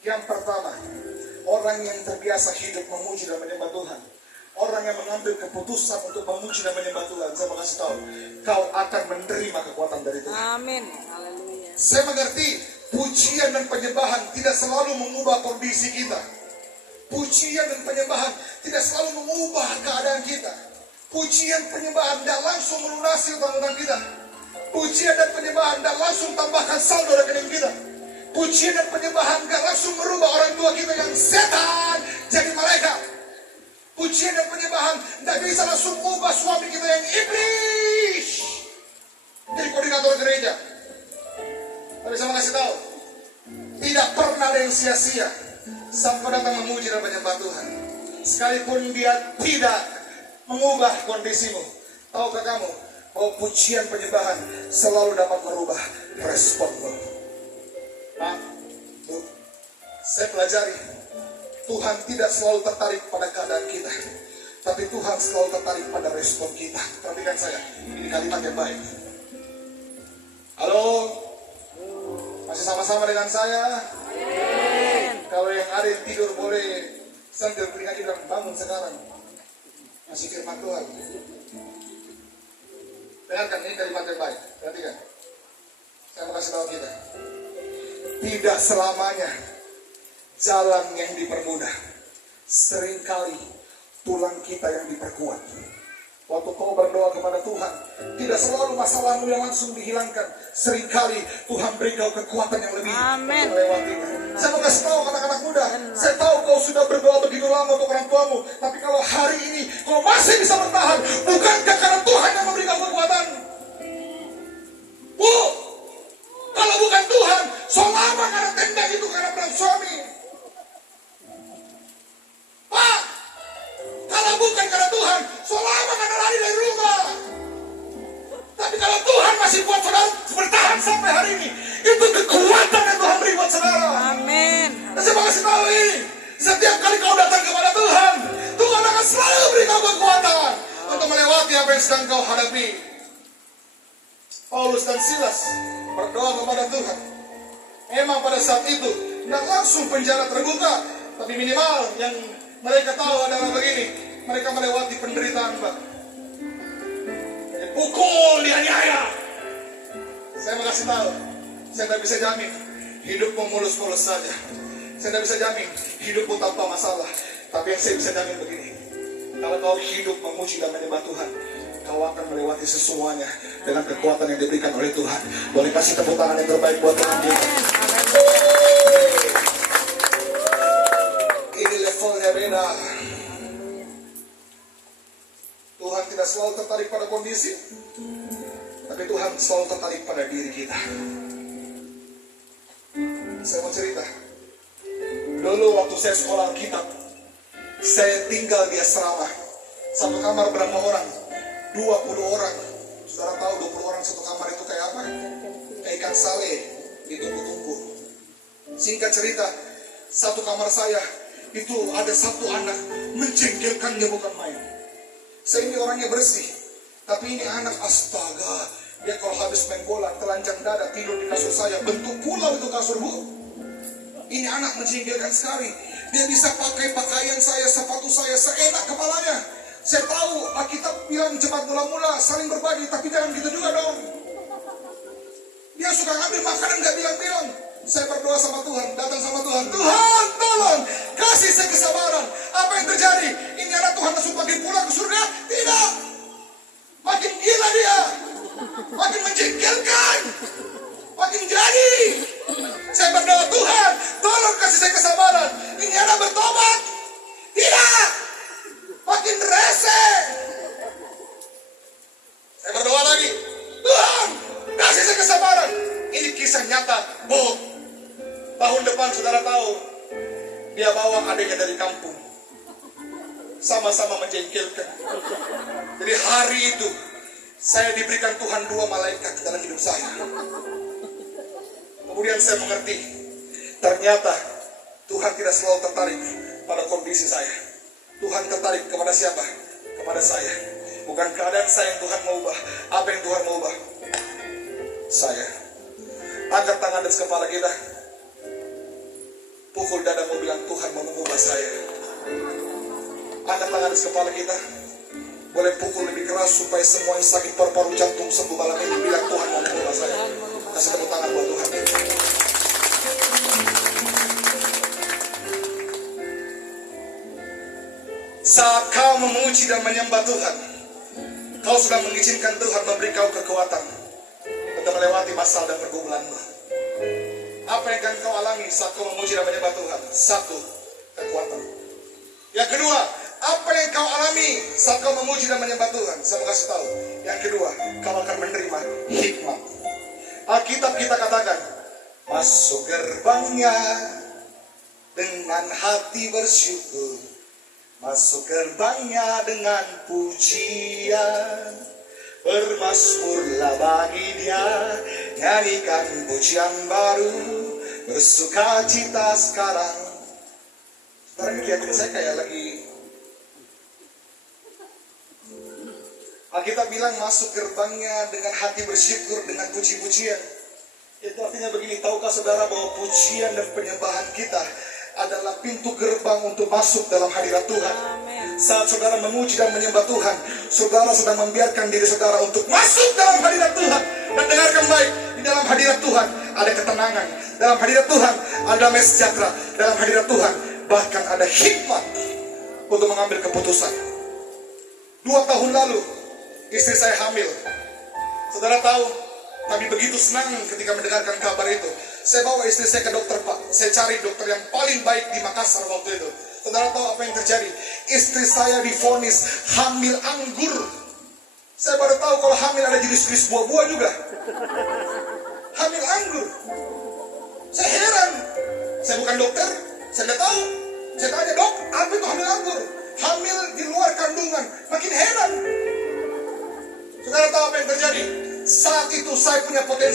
Yang pertama, orang yang terbiasa hidup memuji dan menyembah Tuhan, orang yang mengambil keputusan untuk memuji dan menyembah Tuhan, saya mau kasih tahu, kau akan menerima kekuatan dari Tuhan. Amin. Haleluya. Saya mengerti pujian dan penyembahan tidak selalu mengubah kondisi kita. Pujian dan penyembahan tidak selalu mengubah keadaan kita. Pujian penyembahan tidak langsung melunasi utang-utang kita. Pujian dan penyembahan tidak langsung tambahkan saldo rekening kita. Pujian dan penyembahan tidak langsung merubah orang tua kita yang setan jadi malaikat. Pujian dan penyembahan tidak bisa langsung mengubah suami kita yang iblis jadi koordinator gereja. Tapi saya mau kasih tahu, tidak pernah ada yang sia-sia saat kau datang memuji dan menyembah Tuhan. Sekalipun dia tidak mengubah kondisimu, tahukah kamu bahwa pujian penyembahan selalu dapat merubah responmu. Pak, Bu, saya pelajari, Tuhan tidak selalu tertarik pada keadaan kita, tapi Tuhan selalu tertarik pada respon kita. Perhatikan saya, ini kalimat yang baik. Halo, masih sama-sama dengan saya? Kalau yang ada yang tidur boleh sambil berikan bilang bangun sekarang. Masih firman Tuhan. Dengarkan, ini kalimat yang baik. Perhatikan. Saya mau kasih tahu kita. Tidak selamanya jalan yang dipermudah. Seringkali tulang kita yang diperkuat. Waktu kau berdoa kepada Tuhan, tidak selalu masalahmu yang langsung dihilangkan. Seringkali Tuhan beri kau kekuatan yang lebih untuk melewatinya. Saya mau kasih tahu anak-anak muda, saya tahu kau sudah berdoa begitu lama untuk orang tuamu, tapi kalau hari ini kau masih bisa bertahan, bukankah karena Tuhan yang memberi kau kekuatan? Bu, kalau bukan Tuhan, selama karena tenda itu karena perang suami. Pak, kalau bukan karena Tuhan, selama karena lari dari rumah. Tapi kalau Tuhan masih buat saudara bertahan sampai hari ini, itu kekuatan yang Tuhan beri buat saudara. Amin. Dan saya mau kasih tahu ini, setiap kali kau datang kepada Tuhan, Tuhan akan selalu beri kau kekuatan untuk melewati apa yang sedang kau hadapi. Paulus dan Silas berdoa kepada Tuhan. Memang pada saat itu tidak langsung penjara terbuka, tapi minimal yang mereka tahu adalah begini, mereka melewati penderitaan, Pak. Pukul, dianiaya. Saya mau kasih tahu, saya tidak bisa jamin hidupmu mulus-mulus saja. Saya tidak bisa jamin hidupmu tanpa masalah. Tapi yang saya bisa jamin begini, kalau kau hidup memuji dan menyembah Tuhan, kau akan melewati semuanya dengan kekuatan yang diberikan oleh Tuhan. Boleh kasih tepuk tangan yang terbaik buat Tuhan kita. Ini levelnya beda. Tuhan tidak selalu tertarik pada kondisi, tapi Tuhan selalu tertarik pada diri kita. Saya mau cerita. Dulu waktu saya sekolah Alkitab, saya tinggal di asrama. Satu kamar berapa orang? 20 orang. Saudara tahu 20 orang satu kamar itu kayak apa? Kayak ikan sale ditunggu-tunggu. Singkat cerita, satu kamar saya itu ada satu anak menjengkelkannya bukan main. Saya ini orangnya bersih, tapi ini anak astaga. Dia kalau habis main bola telanjang dada tidur di kasur saya, bentuk pulau itu kasur, Bu. Ini anak menjengkelkan sekali. Dia bisa pakai pakaian saya, sepatu saya seenak kepalanya. Saya tahu Alkitab bilang cepat mula-mula saling berbagi, tapi jangan gitu juga dong. Dia suka ngambil makanan gak bilang-bilang. Saya berdoa sama Tuhan, datang sama Tuhan. Tuhan tolong kasih saya kesabaran. Apa yang terjadi? Ini anak Tuhan langsung pergi pulang ke surga? Tidak. Makin gila dia, makin menjengkelkan, makin jadi. Saya berdoa, Tuhan tolong kasih saya kesabaran. Ini anak bertobat? Tidak. Makin rese. Saya berdoa lagi, Tuhan kasih saya kesabaran. Ini kisah nyata, Bu. Tahun depan saudara tahu, dia bawa adiknya dari kampung, sama-sama menjengkelkan. Jadi hari itu saya diberikan Tuhan 2 malaikat dalam hidup saya. Kemudian saya mengerti, ternyata Tuhan tidak selalu tertarik pada kondisi saya. Tuhan tertarik kepada siapa? Kepada saya. Bukan keadaan saya yang Tuhan mau ubah. Apa yang Tuhan mau ubah? Saya. Angkat tangan di atas kepala kita. Pukul dadamu bilang, Tuhan mau mengubah saya. Angkat tangan di kepala kita. Boleh pukul lebih keras supaya semua yang sakit paru-paru jantung sembuh malam ini. Bilang, Tuhan mau mengubah saya. Kasih tepuk tangan buat Tuhan. Saat kau memuji dan menyembah Tuhan, kau sudah mengizinkan Tuhan memberi kau kekuatan untuk melewati masalah dan pergumulanmu. Apa yang akan kau alami saat kau memuji dan menyembah Tuhan? Satu, kekuatan. Yang kedua, apa yang kau alami saat kau memuji dan menyembah Tuhan? Saya mau kasih tahu. Yang kedua, kau akan menerima hikmat. Alkitab kita katakan, masuk gerbangnya dengan hati bersyukur. Masuk gerbangnya dengan pujian. Bermasmurlah bagi dia, nyanyikan pujian baru, bersuka cita sekarang. Sekarang kelihatan saya kayak lagi. Alkitab bilang masuk gerbangnya dengan hati bersyukur, dengan puji-pujian. Itu artinya begini, tahukah saudara bahwa pujian dan penyembahan kita adalah pintu gerbang untuk masuk dalam hadirat Tuhan. Amen. Saat saudara memuji dan menyembah Tuhan, saudara sedang membiarkan diri saudara untuk masuk dalam hadirat Tuhan. Dan dengarkan baik, di dalam hadirat Tuhan ada ketenangan, dalam hadirat Tuhan ada damai sejahtera, dalam hadirat Tuhan bahkan ada hikmat untuk mengambil keputusan. 2 tahun lalu istri saya hamil. Saudara tahu, kami begitu senang ketika mendengarkan kabar itu. Saya bawa istri saya ke dokter, Pak. Saya cari dokter yang paling baik di Makassar waktu itu. Saudara tahu apa yang terjadi? Istri saya divonis hamil anggur. Saya baru tahu kalau hamil ada jenis-jenis buah-buah juga. Hamil anggur. Saya heran. Saya bukan dokter, saya tidak tahu. Saya tanya, dok, apa itu hamil anggur? Hamil di luar kandungan. Makin heran. Saudara tahu apa yang terjadi? Saat itu saya punya potensi